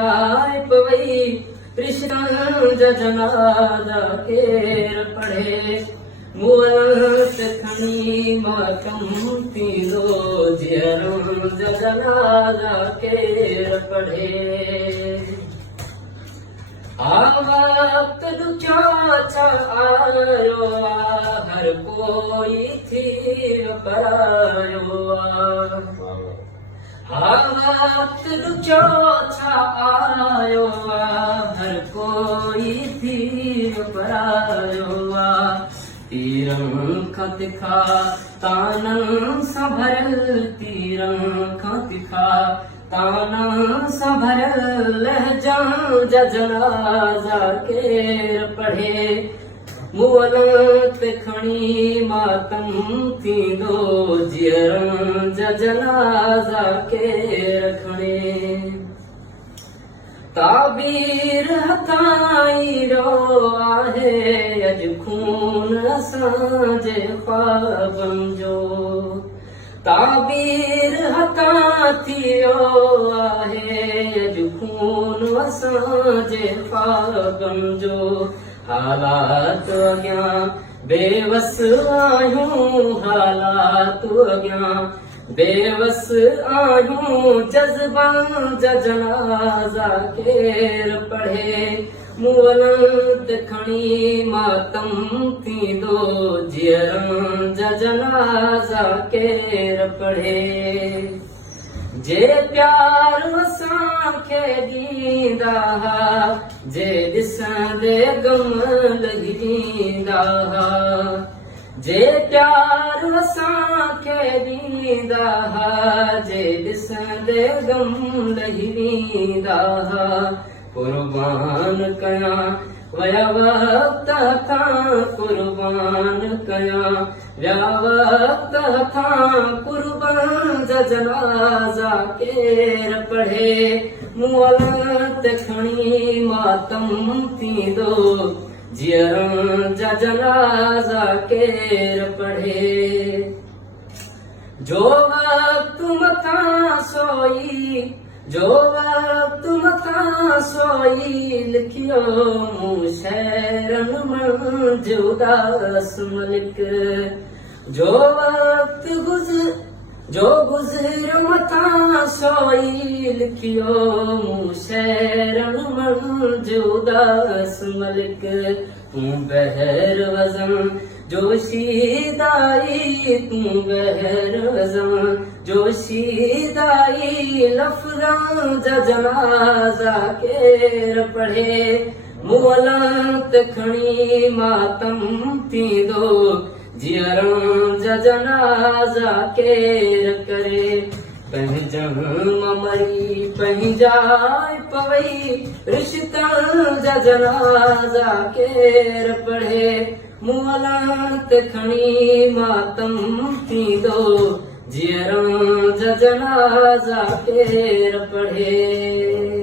पवई कृष्ण जनाजा केर पढ़े मुअत खणी मातम थींदो जियरम जनाजा केर पढ़े आ वक्त ॾुखियो छा आयो हर कोई थी परायो वक्त ॾुखियो छा आयो हर कोई थी परायो तीरं खां तिखा ताननि सां भरियल तीरं खां तिखा ताननि सां भरियल लहजां जा जनाज़ा केर पढ़े मुअलत खणी मातम थींदो जियरं जा जनाज़ा केर खणे ताबीर हथाई रो आहे अॼु खून असांजे ख्वाबनि जो ताबीर हथा थियो आहे अॼु खून असांजे ख्वाबनि जो हालात अॻियां बेवस आहियूं हालात अॻियां बेवस आहियूं जज़्बनि जा जनाज़ा केर पढ़े मुअलत खणी मातम थींदो जियरं जा जनाज़ा केर पढ़े जे प्यार असांखे ॾींदा जे ॾिसंदे गम लहींदा जे प्यार असांखे ॾींदा जे ॾिसंदे गम लहींदा कुर्बान कयां वया वक्त हथां कुर्बान कयां विया वक्त हथां कुर्बान जा जनाज़ा केर पढ़े मुअलत खणी मातम थींदो जियरं जा जनाज़ा केर पढ़े जो वक्त मथां सोई जो वक्त मथां सोई लिखियो मूं शहरनि मंझि उदास मलिक जो वक्त गुज़िरियो मथां सोई लिखियो मूं शहरनि मंझि उदास मलिक तूं बहर वज़न जोशीदाई तूं बहर वज़न जोशीदाई लफ़्ज़ां जा जनाज़ा केर पढ़े मुअलत खणी मातम थींदो जियरं जा जनाज़ा केर करे पंहिंजनि मरी पंहिंजा पवई रिश्तनि जा जनाज़ा केर पढ़े मुअलत खणी मातम थींदो जियरं जा जनाज़ा केर पढ़े।